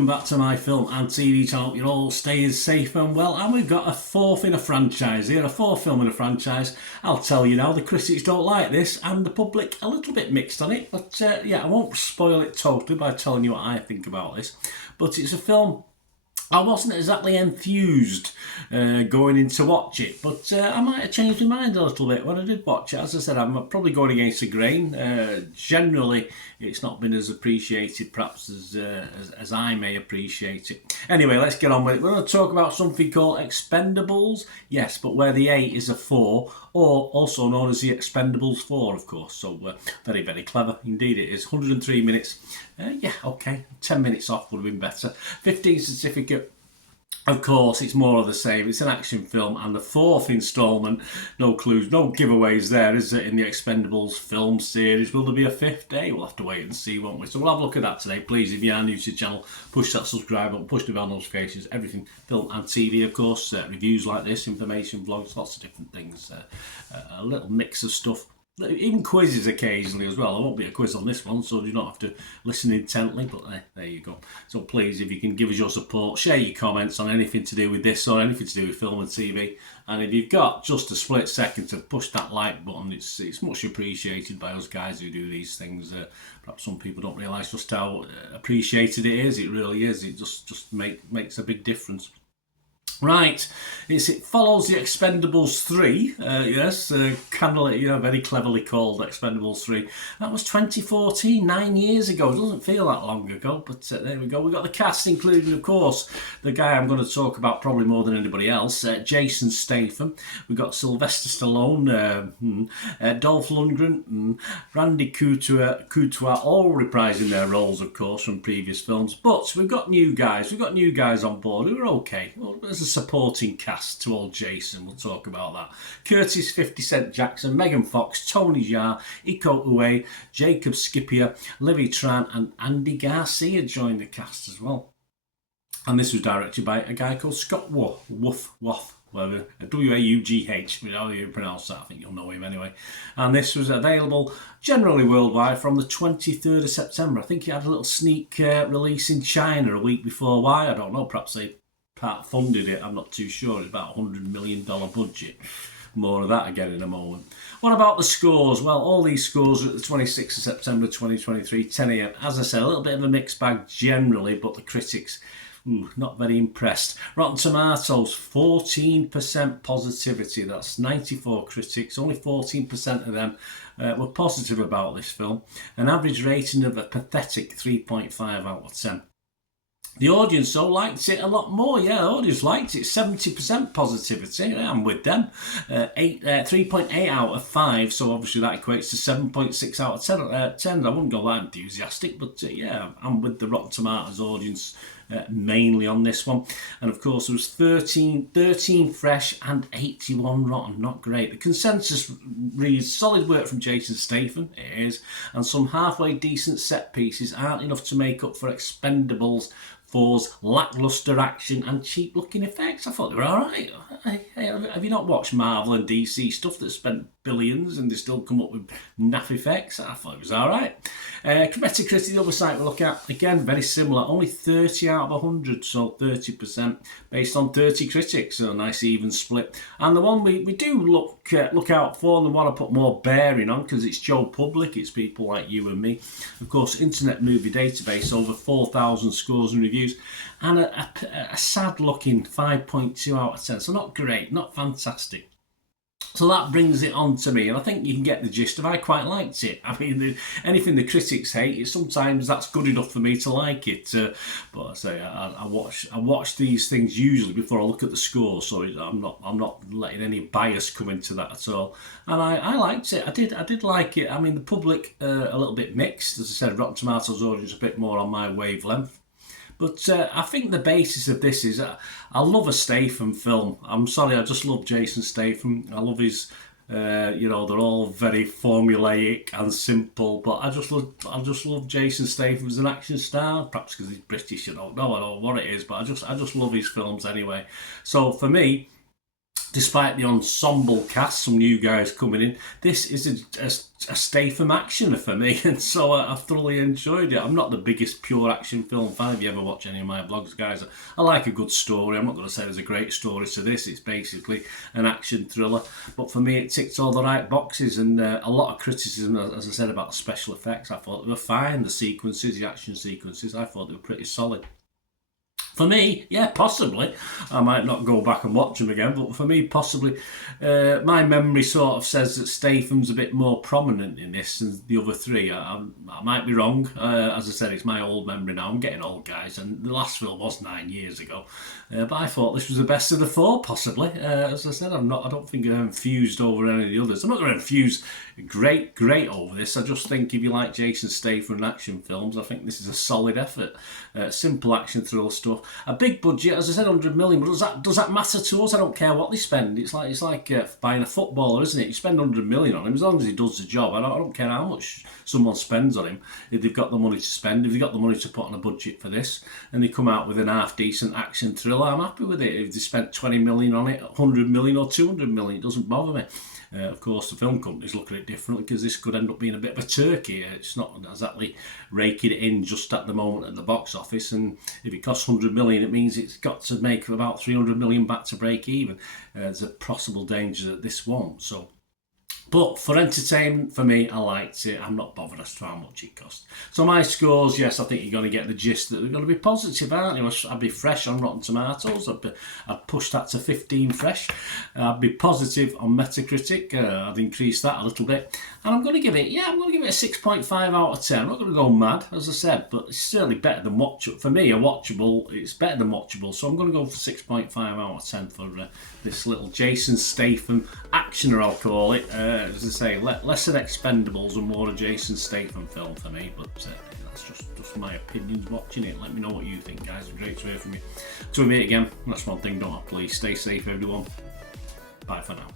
welcome back to my film and TV channel. You're all staying safe and well, and we've got a fourth in a franchise here, a fourth film in a franchise. I'll tell you now, the critics don't like this and the public a little bit mixed on it, but yeah, I won't spoil it totally by telling you what I think about this, but it's a film I wasn't exactly enthused going in to watch it, but I might have changed my mind a little bit when I did watch it. As I said, I'm probably going against the grain. Generally, it's not been as appreciated perhaps as I may appreciate it. Anyway, let's get on with it. We're going to talk about something called Expend4bles. Yes, but where the A is a 4, or also known as the Expend4bles 4, of course. So very, very clever. Indeed it is. 103 minutes. Yeah, okay. 10 minutes off would have been better. 15 certificate. Of course, it's more of the same. It's an action film, and the fourth instalment, no clues, no giveaways there, is it, in the Expend4bles film series? Will there be a fifth day? We'll have to wait and see, won't we? So we'll have a look at that today. Please, if you are new to the channel, push that subscribe button, push the bell notifications, everything film and TV, of course. Reviews like this, information, vlogs, lots of different things. A little mix of stuff. Even quizzes occasionally as well. There won't be a quiz on this one, so you don't have to listen intently, but there you go. So please, if you can give us your support, share your comments on anything to do with this or anything to do with film and TV, and if you've got just a split second to push that like button, it's much appreciated by us guys who do these things. Perhaps some people don't realise just how appreciated it is. It really is. It just makes a big difference. Right, it follows the Expend4bles 3, yes, very cleverly called Expend4bles 3. That was 2014, 9 years ago. It doesn't feel that long ago, but there we go. We've got the cast, including, of course, the guy I'm going to talk about probably more than anybody else, Jason Statham. We've got Sylvester Stallone, Dolph Lundgren, Randy Couture, all reprising their roles, of course, from previous films. But we've got new guys. We've got new guys on board who are okay. Well, there's a supporting cast to old Jason. We'll talk about that. Curtis 50 Cent Jackson, Megan Fox, Tony Jaa, Iko Uwais, Jacob Skipper, Livy Tran and Andy Garcia joined the cast as well. And this was directed by a guy called Scott Wuth, W-A-U-G-H, however you pronounce that, I think you'll know him anyway. And this was available generally worldwide from the 23rd of September. I think it had a little sneak release in China a week before. Why? I don't know, perhaps they part-funded it, I'm not too sure. It's about a $100 million budget. More of that again in a moment. What about the scores? Well, all these scores are at the 26th of September 2023, 10 AM. As I said, a little bit of a mixed bag generally, but the critics, not very impressed. Rotten Tomatoes, 14% positivity. That's 94 critics. Only 14% of them were positive about this film. An average rating of a pathetic 3.5 out of 10. The audience, though, liked it a lot more. Yeah, the audience liked it. 70% positivity. Yeah, I'm with them. 3.8 out of 5. So obviously that equates to 7.6 out of 10. I wouldn't go that enthusiastic, but yeah, I'm with the Rotten Tomatoes audience mainly on this one. And of course, there was 13 fresh and 81 rotten. Not great. The consensus reads solid work from Jason Statham. It is, and some halfway decent set pieces aren't enough to make up for Expend4bles 4's lacklustre action and cheap looking effects. I thought they were alright. Hey, have you not watched Marvel and DC stuff that spent billions and they still come up with naff effects? I thought it was alright. Metacritic, the other site we look at, again, very similar. Only 30 out of 100, so 30% based on 30 critics. So a nice even split. And the one we do look out for and the one I put more bearing on, because it's Joe Public, it's people like you and me. Of course, Internet Movie Database, over 4,000 scores and reviews. And a sad looking 5.2 out of 10. So not great, not fantastic. So that brings it on to me, and I think you can get the gist of I quite liked it. I mean, anything the critics hate, sometimes that's good enough for me to like it. But I say I watch these things usually before I look at the score, so I'm not letting any bias come into that at all. And I liked it. I did like it. I mean, the public a little bit mixed, as I said. Rotten Tomatoes audience a bit more on my wavelength. But I think the basis of this is I love a Statham film. I'm sorry, I just love Jason Statham. I love his, they're all very formulaic and simple. But I just love Jason Statham as an action star. Perhaps because he's British, I don't know what it is. But I just love his films anyway. So for me, Despite the ensemble cast, some new guys coming in, this is a Statham actioner for me, and so I've thoroughly enjoyed it. I'm not the biggest pure action film fan. If you ever watch any of my vlogs, guys, I like a good story. I'm not going to say there's a great story to this. It's basically an action thriller, but for me it ticked all the right boxes, and a lot of criticism, as I said, about the special effects. I thought they were fine. The sequences, the action sequences, I thought they were pretty solid. For me, yeah, possibly. I might not go back and watch them again, but for me, possibly. My memory sort of says that Statham's a bit more prominent in this than the other three. I might be wrong. As I said, it's my old memory now. I'm getting old, guys, and the last film was 9 years ago. But I thought this was the best of the four, possibly. As I said, I don't think I'm infused over any of the others. I'm not going to infuse great over this. I just think if you like Jason Statham and action films, I think this is a solid effort. Simple action thriller stuff. A big budget, as I said, 100 million. But does that matter to us? I don't care what they spend. It's like buying a footballer, isn't it? You spend 100 million on him as long as he does the job. I don't care how much someone spends on him. If they've got the money to spend, if they've got the money to put on a budget for this, and they come out with an half decent action thriller, I'm happy with it. If they spent 20 million on it, 100 million or 200 million, it doesn't bother me. Of course, the film companies look at it differently because this could end up being a bit of a turkey. It's not exactly raking it in just at the moment at the box office, and if it costs 100 million, it means it's got to make about 300 million back to break even. There's a possible danger that this won't. But for entertainment, for me, I liked it. I'm not bothered as to how much it cost. So my scores, yes, I think you're going to get the gist that they're going to be positive, aren't you? I'd be fresh on Rotten Tomatoes. I'd push that to 15 fresh. I'd be positive on Metacritic. I'd increase that a little bit. And I'm going to give it, a 6.5 out of 10. I'm not going to go mad, as I said, but it's certainly better than watchable. For me, it's better than watchable. So I'm going to go for 6.5 out of 10 for this little Jason Statham actioner, I'll call it. As I say, less an Expend4bles and more a Jason Statham film for me, but that's just my opinions watching it. Let me know what you think, guys. It's great to hear from you. Till we meet again, that's one thing, don't I? Please stay safe, everyone. Bye for now.